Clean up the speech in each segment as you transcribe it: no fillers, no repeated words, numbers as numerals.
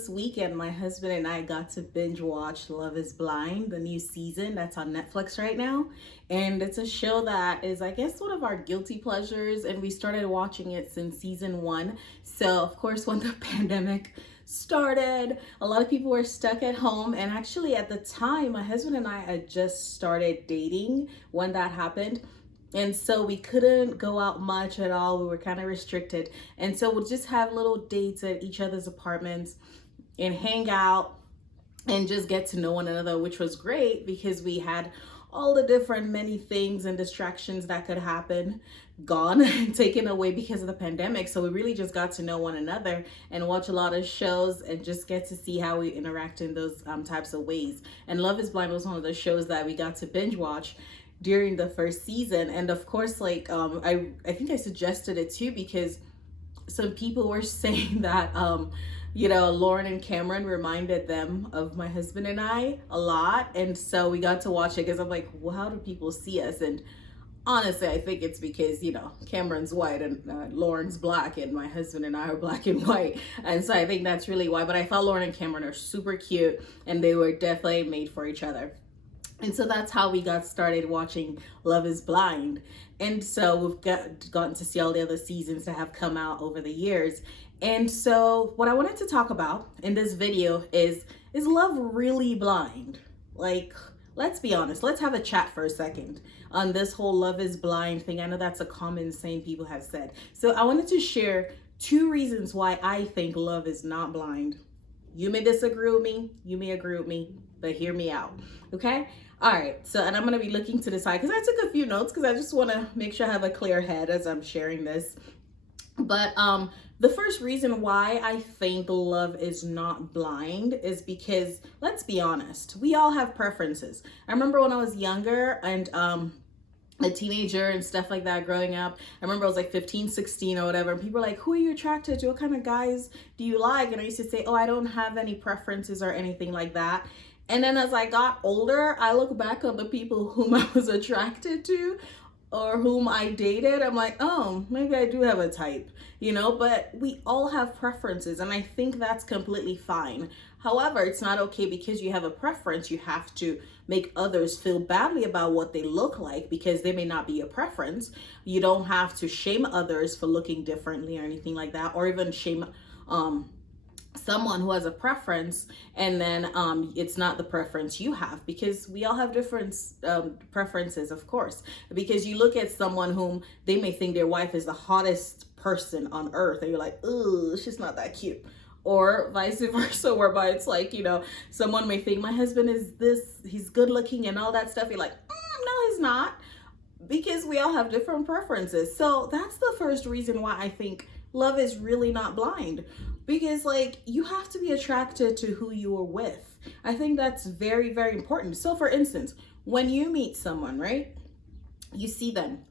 This weekend, my husband and I got to binge watch Love is Blind, the new season that's on Netflix right now. And it's a show that is, I guess, one of our guilty pleasures. And we started watching it since season one. So, of course, when the pandemic started, a lot of people were stuck at home. And actually, at the time, my husband and I had just started dating when that happened. And so we couldn't go out much at all. We were kind of restricted. And so we'll just have little dates at each other's apartments and hang out and just get to know one another, which was great because we had all the different many things and distractions that could happen gone and taken away because of the pandemic. So we really just got to know one another and watch a lot of shows and just get to see how we interact in those types of ways. And Love is Blind was one of the shows that we got to binge watch during the first season. And of course, like I think I suggested it too because some people were saying that Lauren and Cameron reminded them of my husband and I a lot. And so we got to watch it because I'm like, well, how do people see us? And honestly, I think it's because, Cameron's white and Lauren's black and my husband and I are black and white. And so I think that's really why. But I thought Lauren and Cameron are super cute and they were definitely made for each other. And so that's how we got started watching Love is Blind. And so we've gotten to see all the other seasons that have come out over the years. And so what I wanted to talk about in this video is love really blind? Like, let's be honest. Let's have a chat for a second on this whole love is blind thing. I know that's a common saying people have said. So I wanted to share 2 reasons why I think love is not blind. You may disagree with me. You may agree with me, but hear me out. Okay? All right. So, and I'm going to be looking to the side because I took a few notes because I just want to make sure I have a clear head as I'm sharing this. But the first reason why I think love is not blind is because, let's be honest, we all have preferences. I remember when I was younger and a teenager and stuff like that growing up. I remember I was like 15, 16 or whatever. And people were like, who are you attracted to? What kind of guys do you like? And I used to say, oh, I don't have any preferences or anything like that. And then as I got older, I look back on the people whom I was attracted to or whom I dated. I'm like, oh, maybe I do have a type, but we all have preferences. And I think that's completely fine. However, it's not okay because you have a preference, you have to make others feel badly about what they look like because they may not be a preference. You don't have to shame others for looking differently or anything like that, or even shame someone who has a preference and then it's not the preference you have, because we all have different preferences, of course. Because you look at someone whom they may think their wife is the hottest person on earth and you're like, ooh, she's not that cute. Or vice versa, whereby it's like, someone may think my husband is this, he's good looking and all that stuff. You're like, no, he's not, because we all have different preferences. So that's the first reason why I think love is really not blind, because you have to be attracted to who you are with. I think that's very, very important. So for instance, when you meet someone, right, you see them,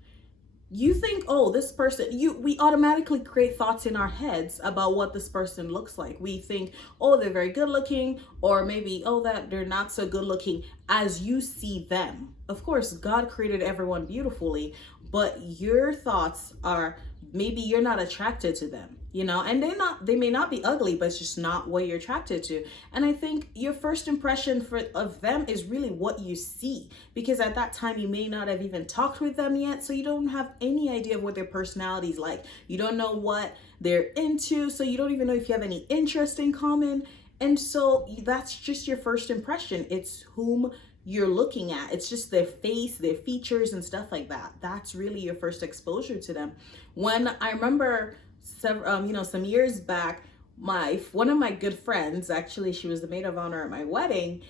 you think, oh, this person, we automatically create thoughts in our heads about what this person looks like. We think, oh, they're very good looking, or maybe, oh, that they're not so good looking as you see them. Of course, God created everyone beautifully, but your thoughts are, maybe you're not attracted to them, and they may not be ugly, but it's just not what you're attracted to. And I think your first impression of them is really what you see, because at that time you may not have even talked with them yet, so you don't have any idea of what their personality is like. You don't know what they're into, so you don't even know if you have any interest in common. And so that's just your first impression. It's whom you're looking at. It's just their face, their features and stuff like that. That's really your first exposure to them. When I remember some years back, one of my good friends, actually she was the maid of honor at my wedding,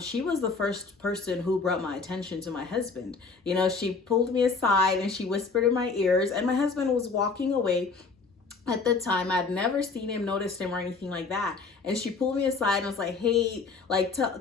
she was the first person who brought my attention to my husband. She pulled me aside and she whispered in my ears, and my husband was walking away. At the time, I'd never seen him, noticed him or anything like that. And she pulled me aside and was like, hey,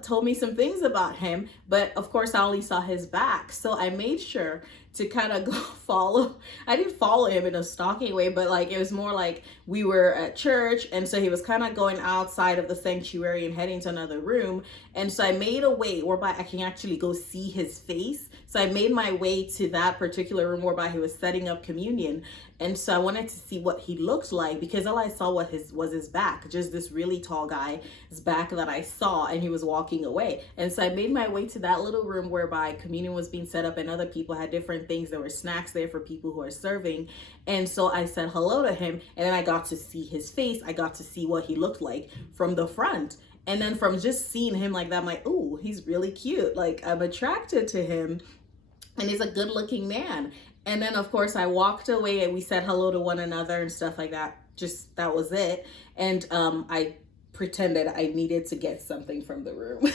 told me some things about him. But of course, I only saw his back. So I made sure to kind of go follow. I didn't follow him in a stalking way, but like it was more like we were at church, and so he was kind of going outside of the sanctuary and heading to another room. And so I made a way whereby I can actually go see his face. So I made my way to that particular room whereby he was setting up communion. And so I wanted to see what he looked like, because all I saw was his back, just this really tall guy's back that I saw, and he was walking away. And so I made my way to that little room whereby communion was being set up, and other people had different things. There were snacks there for people who are serving. And so I said hello to him, and then I got to see his face. I got to see what he looked like from the front. And then from just seeing him like that, I'm like, ooh, he's really cute. Like, I'm attracted to him, and he's a good looking man. And then of course I walked away, and we said hello to one another and stuff like that. Just, that was it. And I pretended I needed to get something from the room.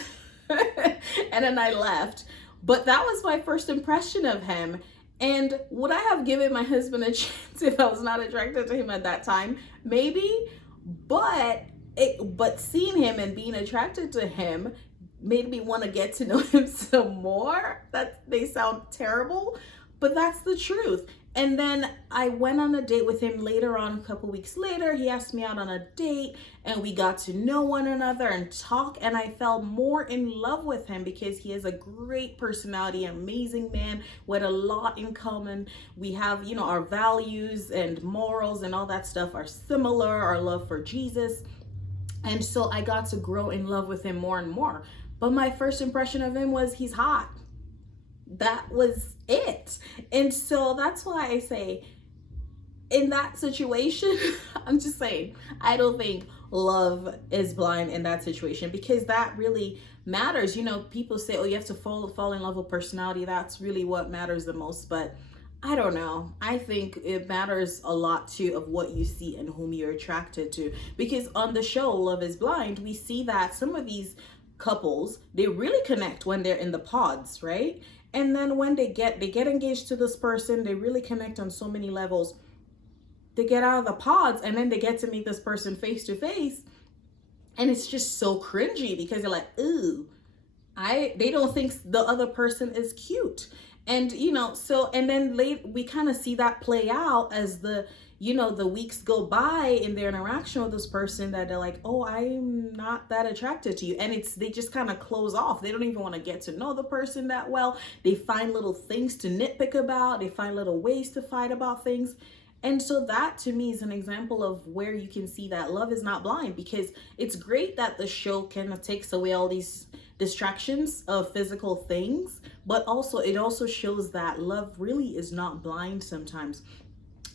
And then I left. But that was my first impression of him. And would I have given my husband a chance if I was not attracted to him at that time? Maybe. But seeing him and being attracted to him made me want to get to know him some more. That they sound terrible, but that's the truth. And then I went on a date with him later on, a couple weeks later. He asked me out on a date, and we got to know one another and talk, and I fell more in love with him because he has a great personality, amazing man with a lot in common. We have, you know, our values and morals and all that stuff are similar, our love for Jesus. And so I got to grow in love with him more and more. But my first impression of him was he's hot. That was it. And so that's why I say, in that situation, I'm just saying, I don't think love is blind in that situation, because that really matters. You know, people say, oh, you have to fall in love with personality. That's really what matters the most. But I don't know. I think it matters a lot too of what you see and whom you're attracted to. Because on the show Love is Blind, we see that some of these couples, they really connect when they're in the pods, right? And then when they get engaged to this person, they really connect on so many levels. They get out of the pods, and then they get to meet this person face to face, and it's just so cringy because they're like, ooh, they don't think the other person is cute. And, you know, so, and then we kind of see that play out as the weeks go by in their interaction with this person, that they're like, oh, I'm not that attracted to you. And they just kind of close off. They don't even want to get to know the person that well. They find little things to nitpick about. They find little ways to fight about things. And so that to me is an example of where you can see that love is not blind, because it's great that the show kind of takes away all these distractions of physical things, but also it also shows that love really is not blind sometimes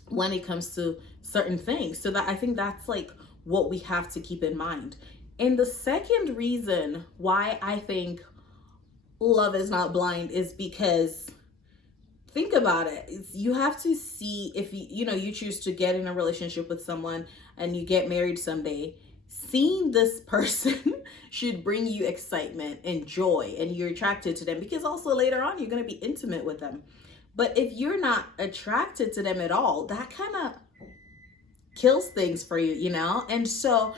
when it comes to certain things. So that I think that's like what we have to keep in mind. And the second reason why I think love is not blind is because, think about it. You have to see, if you choose to get in a relationship with someone and you get married someday, seeing this person should bring you excitement and joy, and you're attracted to them, because also later on you're going to be intimate with them. But if you're not attracted to them at all, that kind of kills things for you, you know? And so,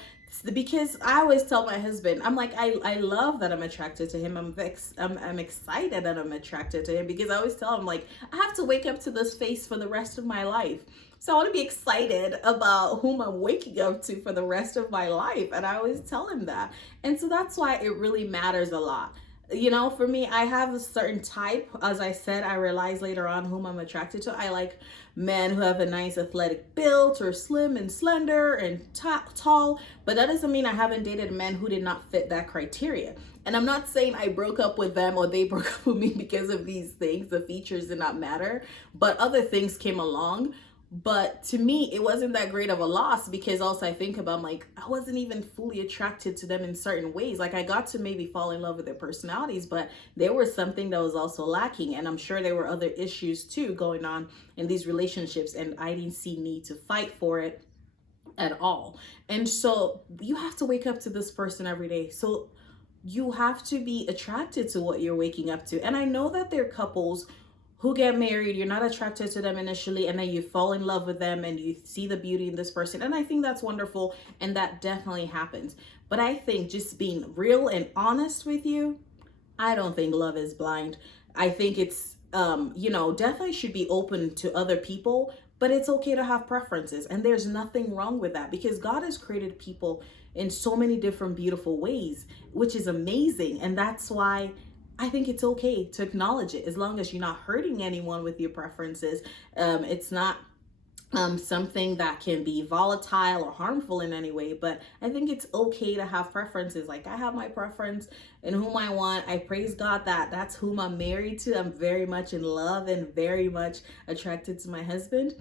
because I always tell my husband, I'm like, I love that I'm attracted to him. I'm excited that I'm attracted to him, because I always tell him, like, I have to wake up to this face for the rest of my life. So I want to be excited about whom I'm waking up to for the rest of my life. And I always tell him that. And so that's why it really matters a lot. You know, for me, I have a certain type. As I said, I realized later on whom I'm attracted to. I like men who have a nice athletic build, or slim and slender and tall. But that doesn't mean I haven't dated men who did not fit that criteria. And I'm not saying I broke up with them or they broke up with me because of these things. The features did not matter, but other things came along. But to me, it wasn't that great of a loss, because also I think about, like, I wasn't even fully attracted to them in certain ways. Like, I got to maybe fall in love with their personalities, but there was something that was also lacking. And I'm sure there were other issues too going on in these relationships, and I didn't see need to fight for it at all. And so you have to wake up to this person every day. So you have to be attracted to what you're waking up to. And I know that there are couples who get married, you're not attracted to them initially, and then you fall in love with them and you see the beauty in this person. And I think that's wonderful, and that definitely happens. But I think, just being real and honest with you, I don't think love is blind. I think it's definitely should be open to other people, but it's okay to have preferences. And there's nothing wrong with that because God has created people in so many different beautiful ways, which is amazing. And that's why I think it's okay to acknowledge it as long as you're not hurting anyone with your preferences. It's not something that can be volatile or harmful in any way, but I think it's okay to have preferences. Like, I have my preference in whom I want. I praise God that that's whom I'm married to. I'm very much in love and very much attracted to my husband.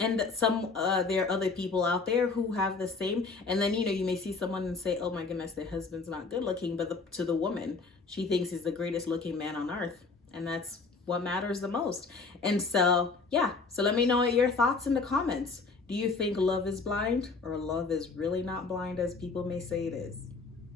And there are other people out there who have the same. And then, you may see someone and say, oh my goodness, their husband's not good looking, but to the woman, she thinks he's the greatest looking man on earth, and that's what matters the most. And so, yeah, so let me know your thoughts in the comments. Do you think love is blind, or love is really not blind as people may say it is?